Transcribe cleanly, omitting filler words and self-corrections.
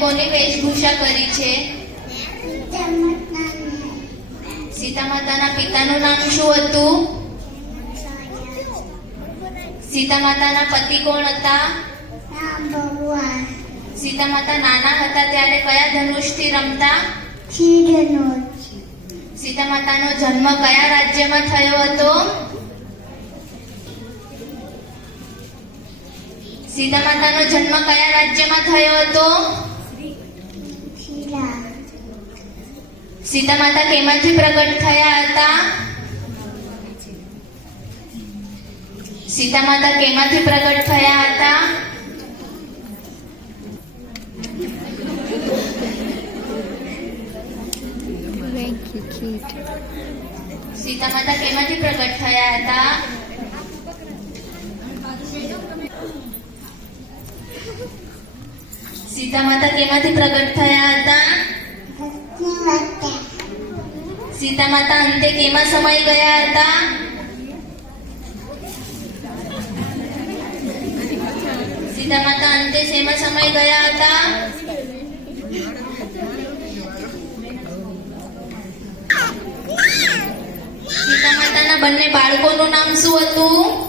કોની વેશભૂષા કરી છે? સીતા માતાના પિતાનું નામ શું હતું? સીતા માતાના પતિ કોણ હતા? સીતા માતા નાના હતા ત્યારે કયા ધનુષથી રમતા? સીતા માતાનો જન્મ કયા રાજ્યમાં થયો હતો? સીતા માતાનો જન્મ કયા રાજ્યમાં થયો હતો? સીતા માતા કેમાંથી પ્રગટ થયા હતા? સીતા માતા કેમાંથી પ્રગટ થયા હતા? સીતા માતા કેમાંથી પ્રગટ થયા હતા? સીતા માતા કેમાંથી પ્રગટ થયા હતા? સીતા માતા અંતે કેમાં સમાઈ ગયા હતા? સીતા માતા અંતે શેમાં સમાઈ ગયા હતા? સીતા માતાના બંને બાળકોનું નામ શું હતું?